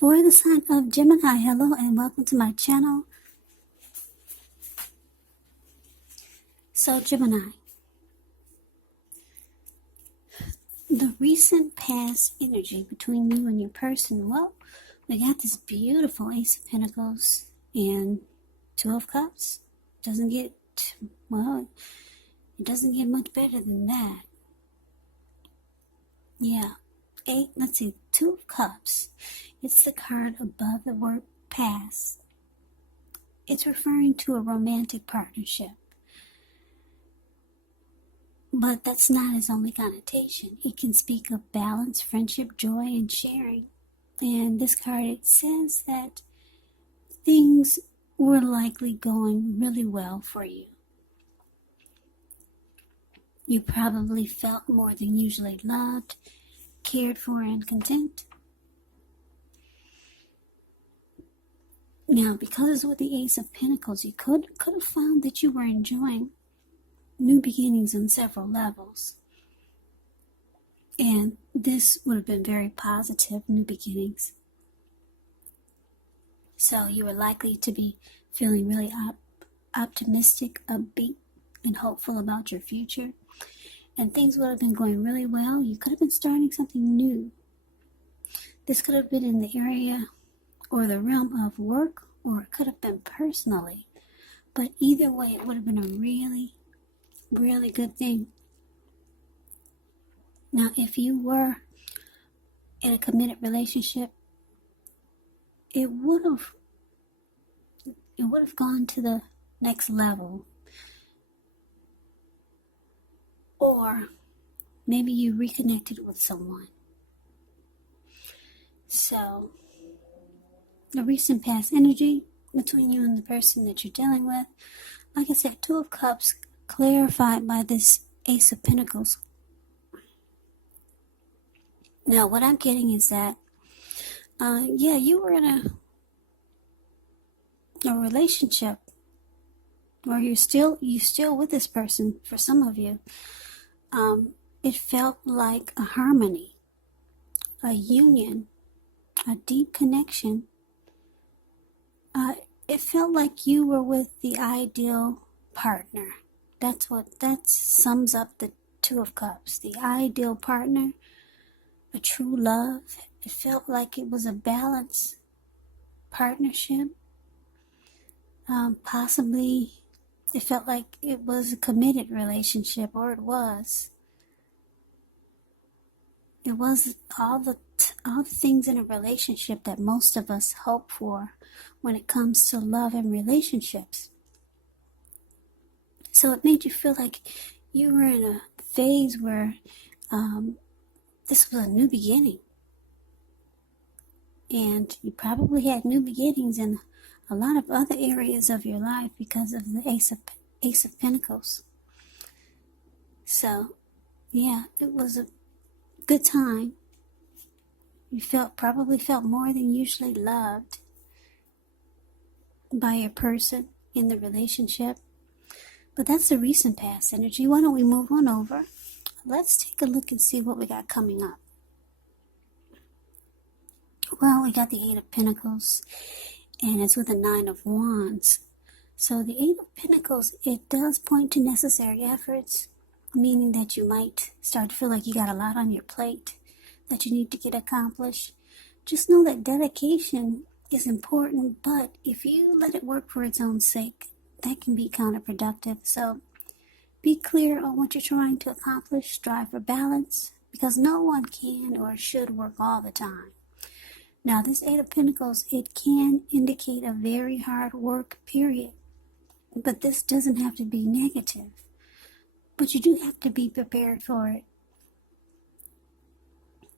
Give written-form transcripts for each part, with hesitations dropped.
For the sign of Gemini, hello and welcome to my channel. So Gemini, the recent past energy between you and your person, well, we got this beautiful Ace of Pentacles and Two of Cups. It doesn't get much better than that. Yeah. Two of Cups. It's the card above the word past. It's referring to a romantic partnership. But that's not its only connotation. It can speak of balance, friendship, joy, and sharing. And this card, it says that things were likely going really well for you. You probably felt more than usually loved, cared for, and content. Now, because with the Ace of Pentacles, you could have found that you were enjoying new beginnings on several levels. And this would have been very positive, new beginnings. So you were likely to be feeling really optimistic, upbeat, and hopeful about your future. And things would have been going really well. You could have been starting something new. This could have been in the area or the realm of work, or it could have been personally. But either way, it would have been a really, really good thing. Now, if you were in a committed relationship, it would have gone to the next level. Or maybe you reconnected with someone. So, the recent past energy between you and the person that you're dealing with, like I said, Two of Cups clarified by this Ace of Pentacles. Now, what I'm getting is that, you were in a relationship where you're still with this person. For some of you, it felt like a harmony, a union, a deep connection. It felt like you were with the ideal partner. That sums up the Two of Cups. The ideal partner, a true love. It felt like it was a balanced partnership. Possibly it felt like it was a committed relationship, or it was. It was all the things in a relationship that most of us hope for when it comes to love and relationships. So it made you feel like you were in a phase where this was a new beginning. And you probably had new beginnings in a lot of other areas of your life because of the Ace of Pentacles. So, yeah, it was a good time. You probably felt more than usually loved by your person in the relationship. But that's the recent past energy. Why don't we move on over? Let's take a look and see what we got coming up. Well, we got the Eight of Pentacles, and it's with the Nine of Wands. So the Eight of Pentacles, it does point to necessary efforts, meaning that you might start to feel like you got a lot on your plate that you need to get accomplished. Just know that dedication is important, but if you let it work for its own sake, that can be counterproductive. So be clear on what you're trying to accomplish. Strive for balance, because no one can or should work all the time. Now, this Eight of Pentacles, it can indicate a very hard work period, but this doesn't have to be negative. But you do have to be prepared for it.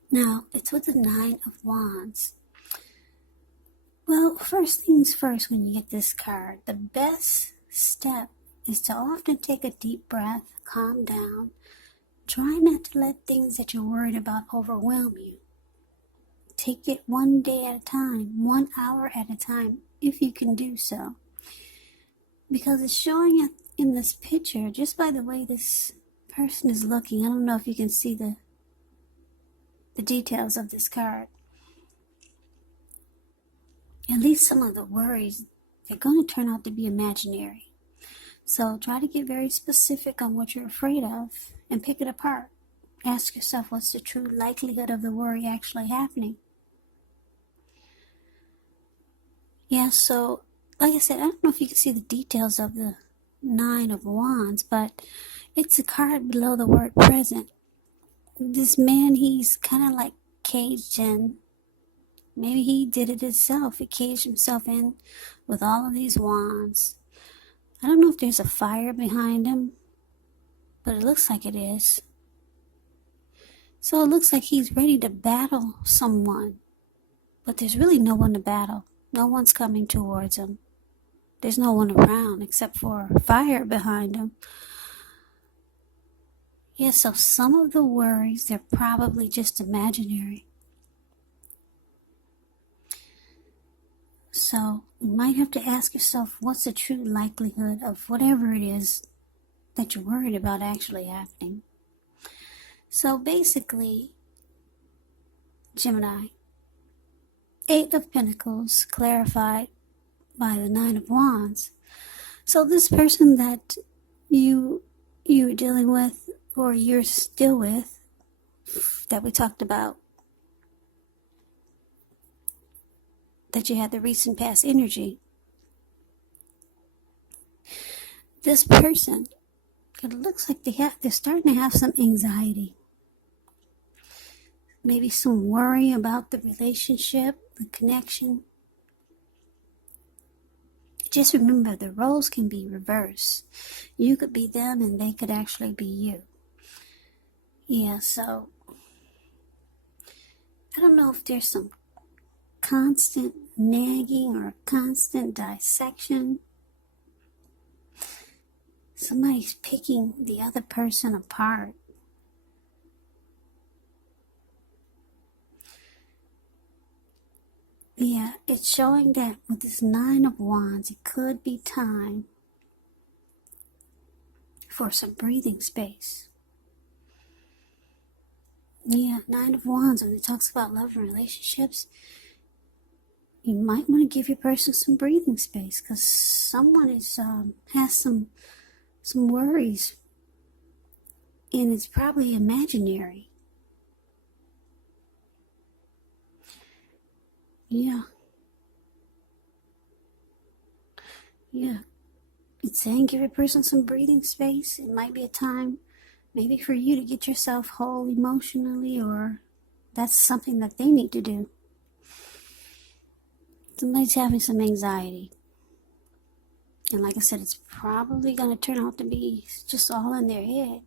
Now, it's with the Nine of Wands. Well, first things first, when you get this card, the best step is to often take a deep breath, calm down. Try not to let things that you're worried about overwhelm you. Take it one day at a time, 1 hour at a time, if you can do so. Because it's showing up in this picture, just by the way this person is looking. I don't know if you can see the details of this card. at least some of the worries, they're going to turn out to be imaginary. So try to get very specific on what you're afraid of and pick it apart. Ask yourself, what's the true likelihood of the worry actually happening? Yeah, so like I said, I don't know if you can see the details of the Nine of Wands, but it's a card below the word present. This man, he's kind of like caged in. Maybe he did it himself. He caged himself in with all of these wands. I don't know if there's a fire behind him, but it looks like it is. So it looks like he's ready to battle someone, but there's really no one to battle. No one's coming towards him. There's no one around except for fire behind him. Yeah, so some of the worries, they're probably just imaginary. So you might have to ask yourself, what's the true likelihood of whatever it is that you're worried about actually happening? So basically, Gemini, Eight of Pentacles clarified by the Nine of Wands. So this person that you're dealing with, or you're still with, that we talked about, that you had the recent past energy, this person, it looks like they're starting to have some anxiety. Maybe some worry about the relationship, the connection. Just remember, the roles can be reversed. You could be them and they could actually be you. Yeah, so I don't know if there's some constant nagging or constant dissection. Somebody's picking the other person apart. Yeah, it's showing that with this Nine of Wands, it could be time for some breathing space. Yeah, Nine of Wands, when it talks about love and relationships, you might want to give your person some breathing space, because someone has some worries, and it's probably imaginary. Yeah, it's saying give your person some breathing space. It might be a time maybe for you to get yourself whole emotionally, or that's something that they need to do. Somebody's having some anxiety. And like I said, it's probably going to turn out to be just all in their head.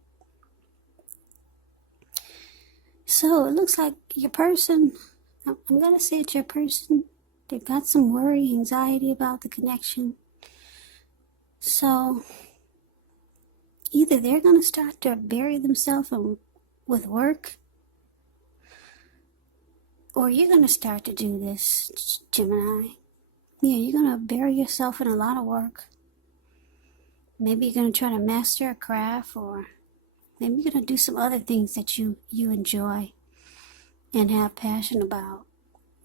So it looks like your person, I'm going to say it's your person, they've got some worry, anxiety about the connection. So either they're going to start to bury themselves with work, or you're going to start to do this, Gemini. Yeah, you're going to bury yourself in a lot of work. Maybe you're going to try to master a craft, or maybe you're going to do some other things that you enjoy and have passion about,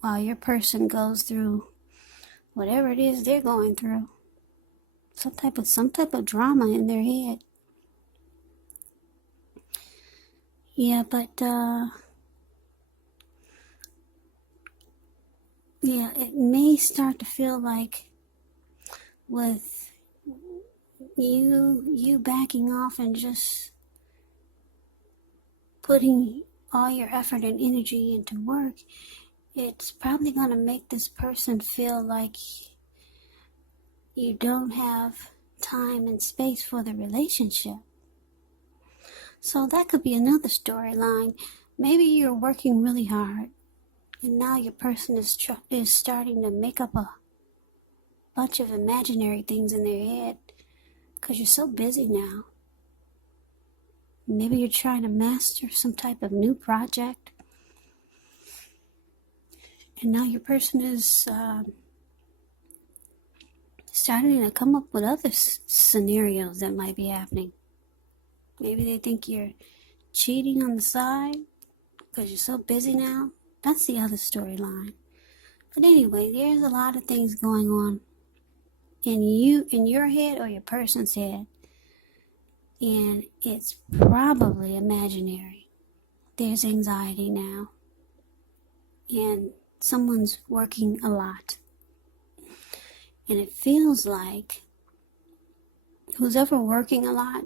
while your person goes through whatever it is they're going through. Some type of drama in their head. Yeah, but yeah, it may start to feel like with you backing off and just putting all your effort and energy into work, it's probably going to make this person feel like you don't have time and space for the relationship. So that could be another storyline. Maybe you're working really hard, and now your person is starting to make up a bunch of imaginary things in their head because you're so busy now. Maybe you're trying to master some type of new project, and now your person is starting to come up with other scenarios that might be happening. Maybe they think you're cheating on the side because you're so busy now. That's the other storyline. But anyway, there's a lot of things going on in your head or your person's head. And it's probably imaginary. There's anxiety now. And someone's working a lot. And it feels like who's ever working a lot,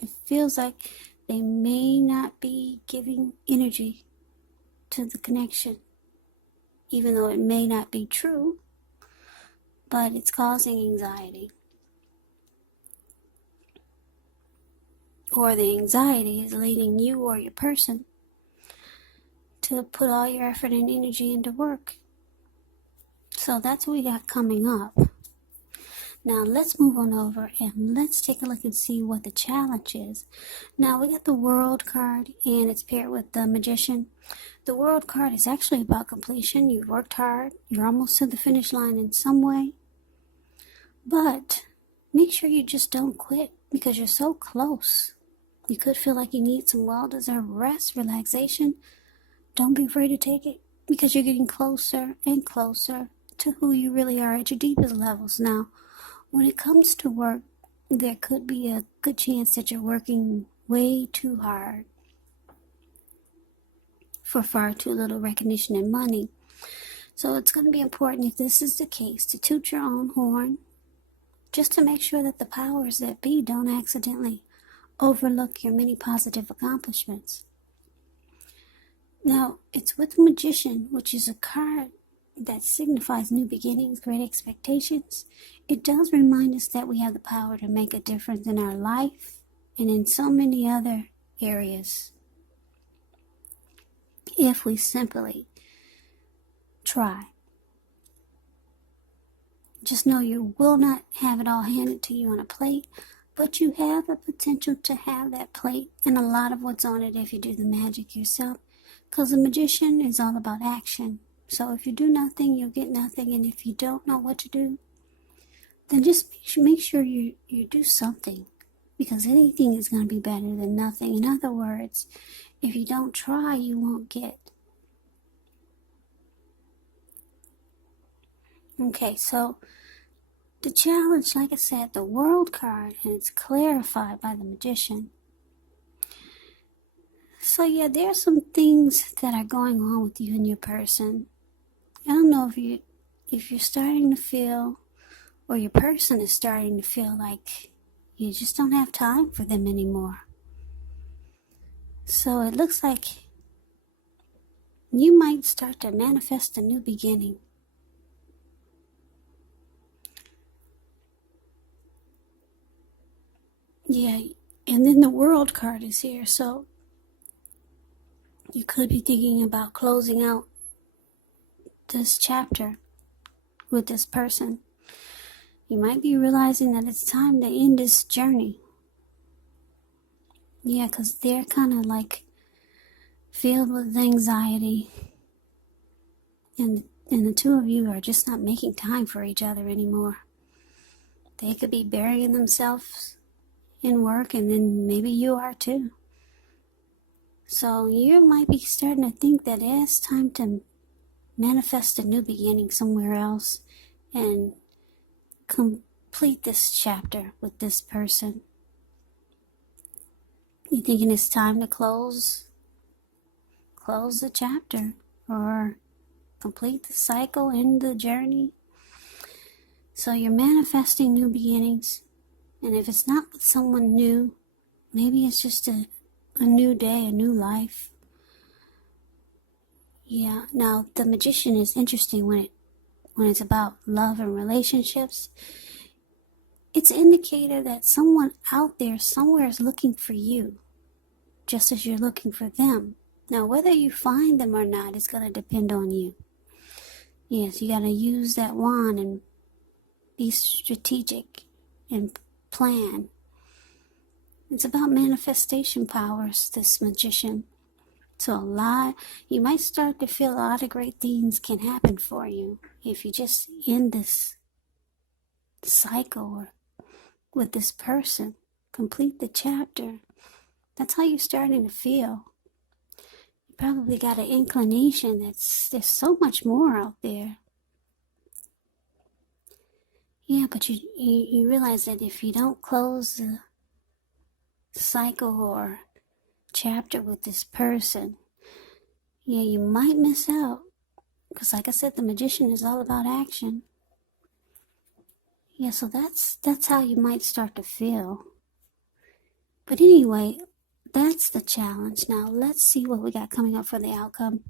it feels like they may not be giving energy to the connection. Even though it may not be true, but it's causing anxiety. Or the anxiety is leading you or your person to put all your effort and energy into work. So that's what we got coming up. Now let's move on over and let's take a look and see what the challenge is. Now we got the World card and it's paired with the Magician. The World card is actually about completion. You've worked hard. You're almost to the finish line in some way. But make sure you just don't quit because you're so close. You could feel like you need some well-deserved rest, relaxation. Don't be afraid to take it because you're getting closer and closer to who you really are at your deepest levels. Now, when it comes to work, there could be a good chance that you're working way too hard for far too little recognition and money. So it's going to be important, if this is the case, to toot your own horn just to make sure that the powers that be don't accidentally overlook your many positive accomplishments. Now, it's with the Magician, which is a card that signifies new beginnings, great expectations. It does remind us that we have the power to make a difference in our life and in so many other areas if we simply try. Just know you will not have it all handed to you on a plate, but you have the potential to have that plate and a lot of what's on it if you do the magic yourself, because the Magician is all about action. So if you do nothing, you'll get nothing, and if you don't know what to do, then just make sure you do something, because anything is going to be better than nothing. In other words, if you don't try, you won't get. Okay, so the challenge, like I said, the World card, and it's clarified by the Magician. So yeah, there are some things that are going on with you and your person. I don't know if you're starting to feel, or your person is starting to feel like you just don't have time for them anymore. So it looks like you might start to manifest a new beginning. Yeah, and then the World card is here, so you could be thinking about closing out this chapter with this person. You might be realizing that it's time to end this journey. Yeah, because they're kind of like filled with anxiety. And the two of you are just not making time for each other anymore. They could be burying themselves in work, and then maybe you are too. So you might be starting to think that it's time to manifest a new beginning somewhere else and complete this chapter with this person. You thinking it's time to close the chapter or complete the cycle, end the journey. So you're manifesting new beginnings, and if it's not with someone new, maybe it's just a new day, a new life. Yeah, now the Magician is interesting when it's about love and relationships. It's an indicator that someone out there somewhere is looking for you, just as you're looking for them. Now, whether you find them or not is going to depend on you. Yes, you got to use that wand and be strategic and plan. It's about manifestation powers, this Magician. So you might start to feel a lot of great things can happen for you if you just end this cycle or with this person, complete the chapter. That's how you're starting to feel. You probably got an inclination that there's so much more out there. Yeah, but you realize that if you don't close the cycle or chapter with this person, yeah, you might miss out. Because like I said, the magician is all about action. Yeah, so that's how you might start to feel. But anyway, that's the challenge. Now let's see what we got coming up for the outcome.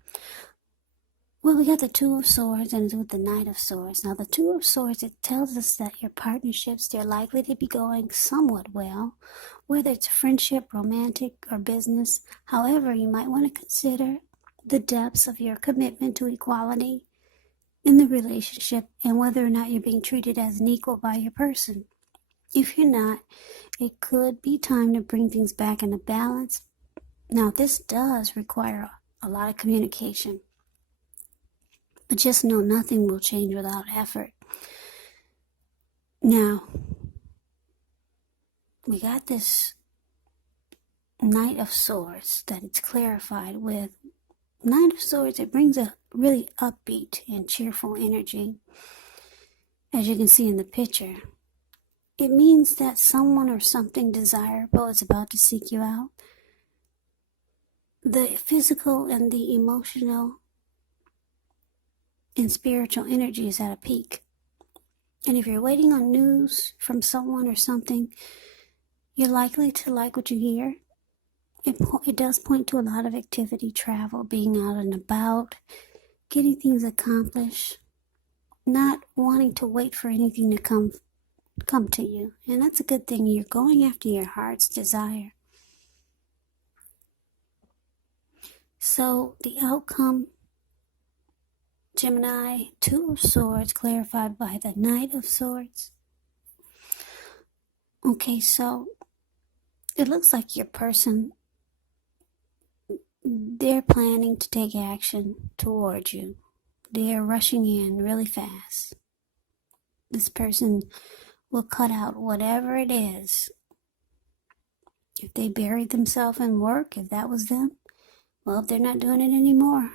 Well, we got the Two of Swords and it's with the Knight of Swords. Now the Two of Swords, it tells us that your partnerships, they're likely to be going somewhat well, whether it's friendship, romantic, or business. However, you might want to consider the depths of your commitment to equality in the relationship and whether or not you're being treated as an equal by your person. If you're not, it could be time to bring things back into balance. Now, this does require a lot of communication, but just know nothing will change without effort. Now, we got this Knight of Swords that it's clarified with. Knight of Swords, it brings a really upbeat and cheerful energy, as you can see in the picture. It means that someone or something desirable is about to seek you out. The physical and the emotional and spiritual energy is at a peak. And if you're waiting on news from someone or something, you're likely to like what you hear. It does point to a lot of activity, travel, being out and about, getting things accomplished, not wanting to wait for anything to come to you. And that's a good thing. You're going after your heart's desire. So the outcome, Gemini, Two of Swords clarified by the Knight of Swords. Okay, so it looks like your person, they're planning to take action towards you. They're rushing in really fast. This person will cut out whatever it is. If they buried themselves in work, if that was them, well, if they're not doing it anymore,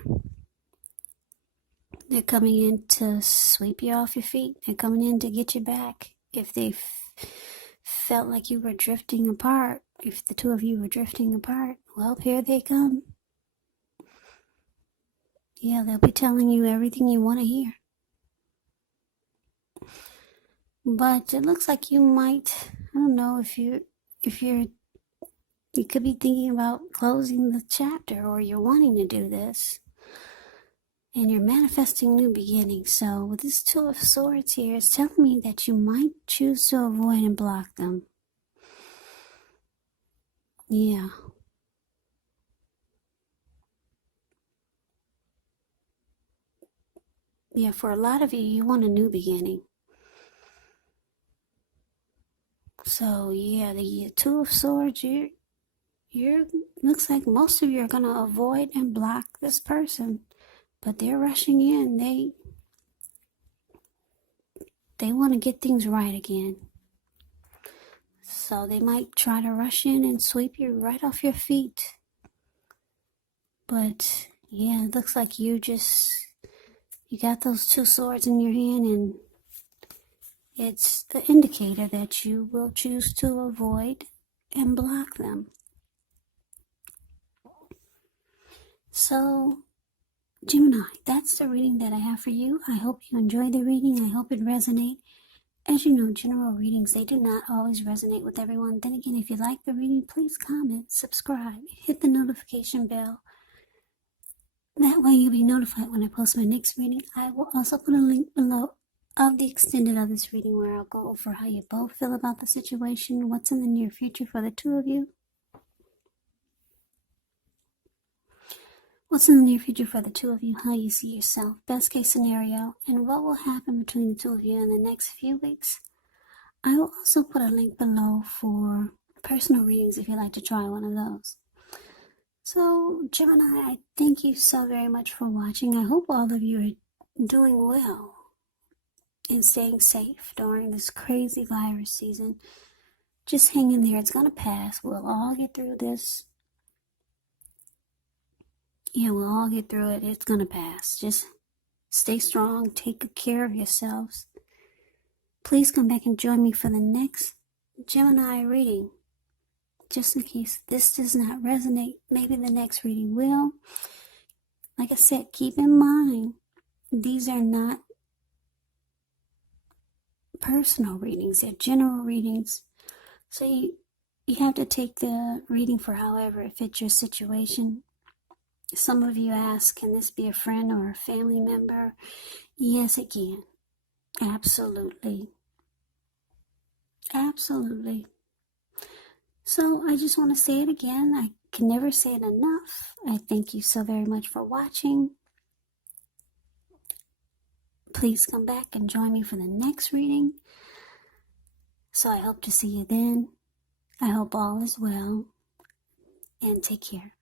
they're coming in to sweep you off your feet. They're coming in to get you back. If they felt like you were drifting apart, if the two of you were drifting apart, well, here they come. Yeah, they'll be telling you everything you want to hear. But it looks like you might, I don't know, if you could be thinking about closing the chapter, or you're wanting to do this. And you're manifesting new beginnings. So with this Two of Swords here, it's telling me that you might choose to avoid and block them. Yeah. Yeah, for a lot of you, you want a new beginning. So yeah, the Two of Swords, you're looks like most of you are gonna avoid and block this person, but they're rushing in. They want to get things right again. So they might try to rush in and sweep you right off your feet. But yeah, it looks like you got those two swords in your hand, and it's an indicator that you will choose to avoid and block them. So, Gemini, that's the reading that I have for you. I hope you enjoy the reading. I hope it resonates. As you know, general readings, they do not always resonate with everyone. Then again, if you like the reading, please comment, subscribe, hit the notification bell. That way you'll be notified when I post my next reading. I will also put a link below of the extended of this reading, where I'll go over how you both feel about the situation, what's in the near future for the two of you, what's in the near future for the two of you, how you see yourself, best case scenario, and what will happen between the two of you in the next few weeks. I will also put a link below for personal readings if you'd like to try one of those. So, Gemini, I thank you so very much for watching. I hope all of you are doing well and staying safe during this crazy virus season. Just hang in there. It's going to pass. We'll all get through this. Yeah, we'll all get through it. It's going to pass. Just stay strong. Take good care of yourselves. Please come back and join me for the next Gemini reading. Just in case this does not resonate, maybe the next reading will. Like I said, keep in mind, these are not personal readings, they're general readings. So you have to take the reading for however it fits your situation. Some of you ask, can this be a friend or a family member? Yes, it can. Absolutely. Absolutely. So I just want to say it again. I can never say it enough. I thank you so very much for watching. Please come back and join me for the next reading. So I hope to see you then. I hope all is well. And take care.